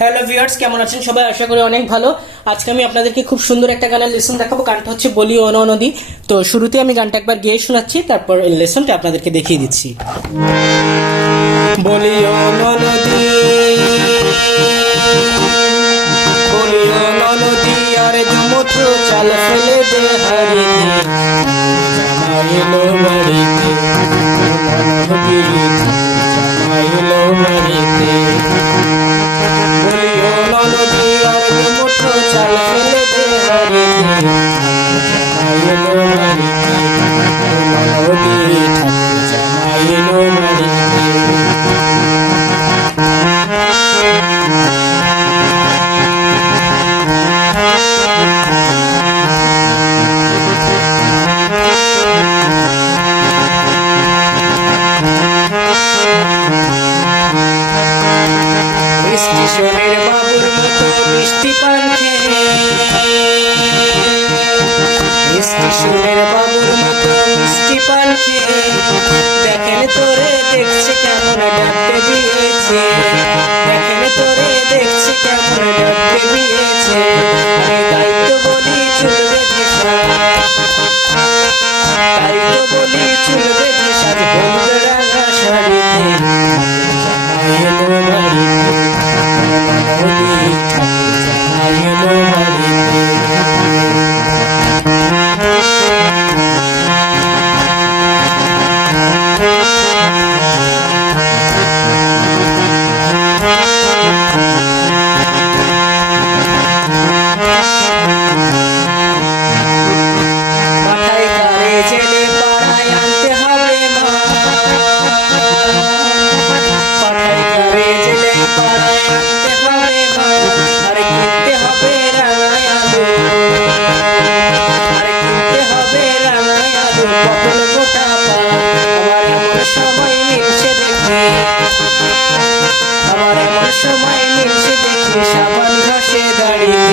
Hello viewers কেমন আছেন? সবাই আশা করি অনেক ভালো। আজকে আমি আপনাদেরকে খুব সুন্দর একটা গানের লেসন দেখাবো। গানটা হচ্ছে বলি অন নদী তো শুরুতে আমি গানটা একবার গিয়ে শোনাচ্ছি, তারপর লেসনটা আপনাদেরকে দেখিয়ে দিচ্ছি। বলি নদী বলি নদী চাল ফেলে দে বলিও নদী আর মুঠো চাল। কেমন পটল গোটা পা আমার সময় মিলছে দেখি সাবান ঘাসে দাঁড়িয়ে।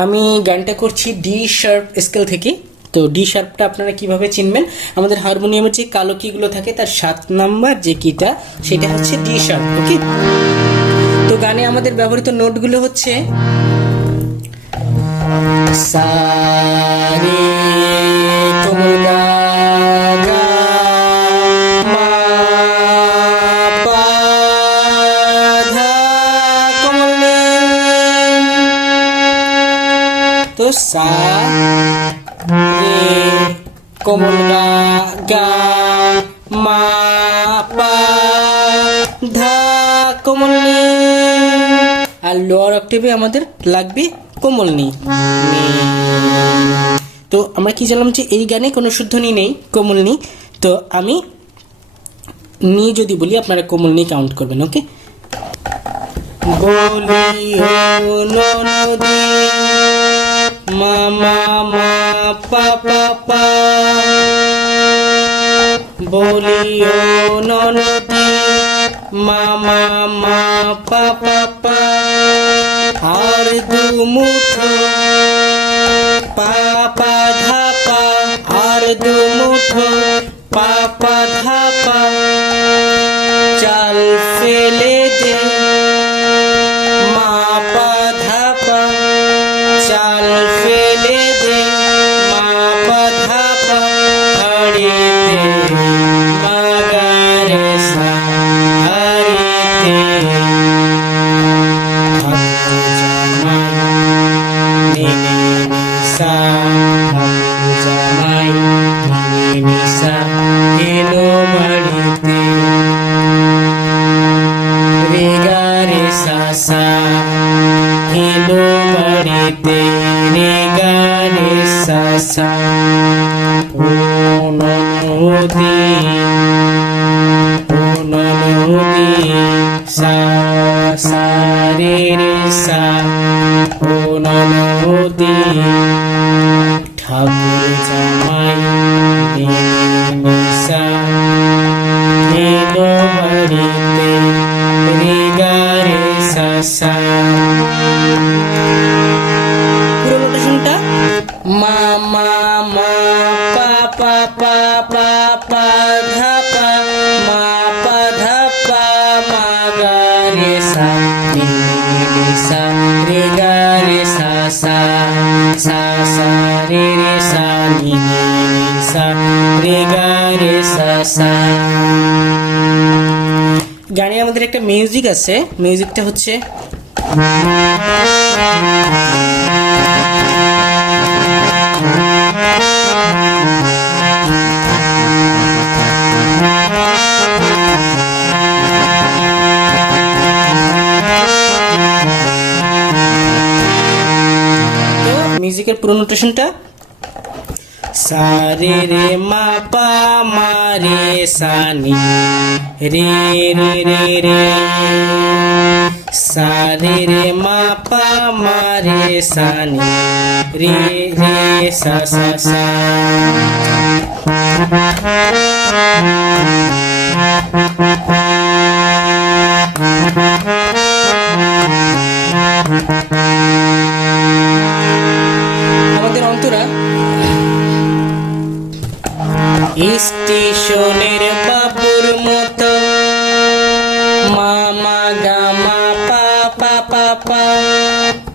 আমি গানটা করছি ডি শার্প স্কেল থেকে। তো ডি শার্পটা আপনারা কীভাবে চিনবেন? আমাদের হারমোনিয়ামের যে কালো কিগুলো থাকে, তার সাত নাম্বার যে কিটা, সেটা হচ্ছে ডি শার্প ওকে তো গানে আমাদের ব্যবহৃত নোটগুলো হচ্ছে সা মা পা ধা কোমল আর লোয়ার অক্টেভে আমাদের লাগবে কোমল নি নি। তো আমরা কি জানলাম যে এই গানে কোনো শুদ্ধনি নেই কোমল নি তো আমি নি যদি বলি, আপনারা কোমল নি কাউন্ট করবেন ওকে বলি ও নদী মা মা মা পা পা পা। বলি ও মামা, মা, পাপা, পা আর দু মুঠো পা পা ধা পা আর দু মুঠো পা পা ধা পা চাল ফেলে নিনি নিসা এলো বাড়িতে রে গা রে সা সা এলো সা পুরো নোটেশনটা মা মা মা, পা পা পা পা পা, ধা, পা, মা, পা, ধা, পা, মা, গা, রে, সা নি নি সা, রে, গা, রে, সা সা সা সা, রে রে, সা, নি নি সা, রে, গা, রে, সা সা। গানে আমাদের একটা মিউজিক আছে। মিউজিকটা হচ্ছে মিউজিকের পুরো নোটেশনটা সা রে রে মা পা মা রে সা নি রে রে রে রে। সা রে রে মা পা মা রে সা নি রে রে সা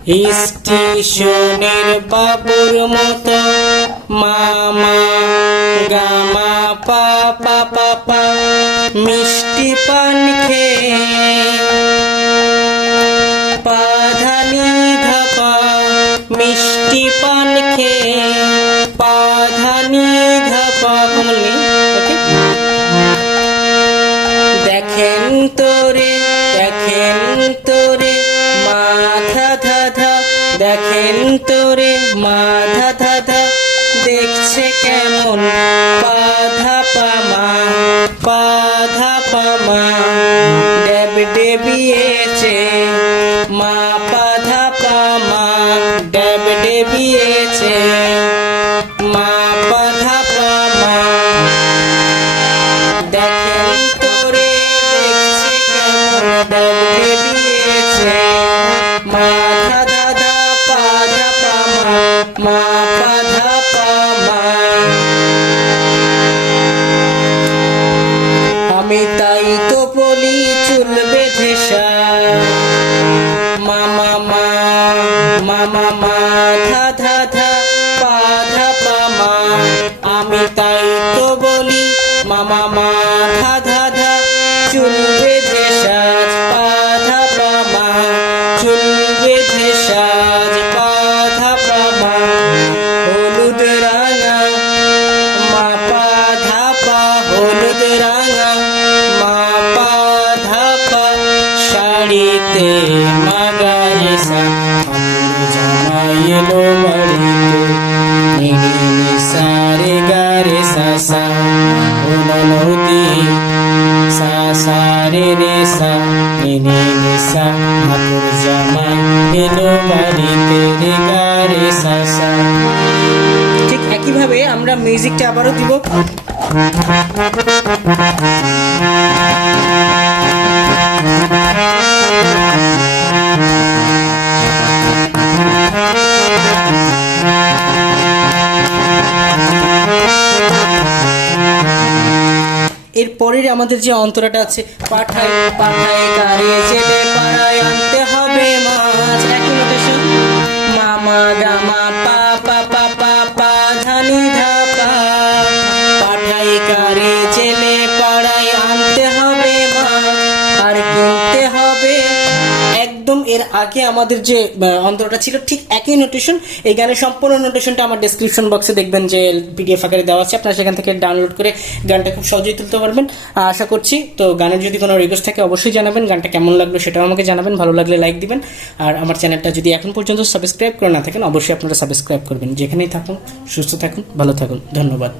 স্টেশনের বাবুর মতো, মামা, গামা পা পা পা পা মিষ্টি পান খেয়ে, পাধানি ধাপা, মিষ্টি পান খেয়ে, পাধানি ধাপা কমলি দেখছে কেমন? পাধা পামা পাধা পামা। ডেব ডেবিয়েছে মা পাধা পামা ডেব ডেবিয়েছে। মামা মা ধা ধা ধা পা সা নিশা ঠাকুর জামাই এলো বাড়িতে রে গারে ঠিক একইভাবে আমরা মিউজিকটা আবারও দিব। এর পরের আমাদের যে অন্তরাটা আছে পাঠায় পাঠায় গাড়ি জেলে পাড়ায় আনতে আগে আমাদের যে অন্তরটা ছিল ঠিক একই নোটেশন এই গানের সম্পূর্ণ নোটেশনটা আমার ডেসক্রিপশন বক্সে দেখবেন যে পিডিএফ আকারে দেওয়া আছে। আপনারা সেখান থেকে ডাউনলোড করে গানটা খুব সহজেই তুলতে পারবেন। আশা করছি, তো গানের যদি কোনো রিকোয়েস্ট থাকে অবশ্যই জানাবেন। গানটা কেমন লাগল সেটাও আমাকে জানাবেন। ভালো লাগলে লাইক দিবেন। আর আমার চ্যানেলটা যদি এখন পর্যন্ত সাবস্ক্রাইব করে না থাকেন, অবশ্যই আপনারা সাবস্ক্রাইব করবেন। যেখানেই থাকুন, সুস্থ থাকুন, ভালো থাকুন। ধন্যবাদ।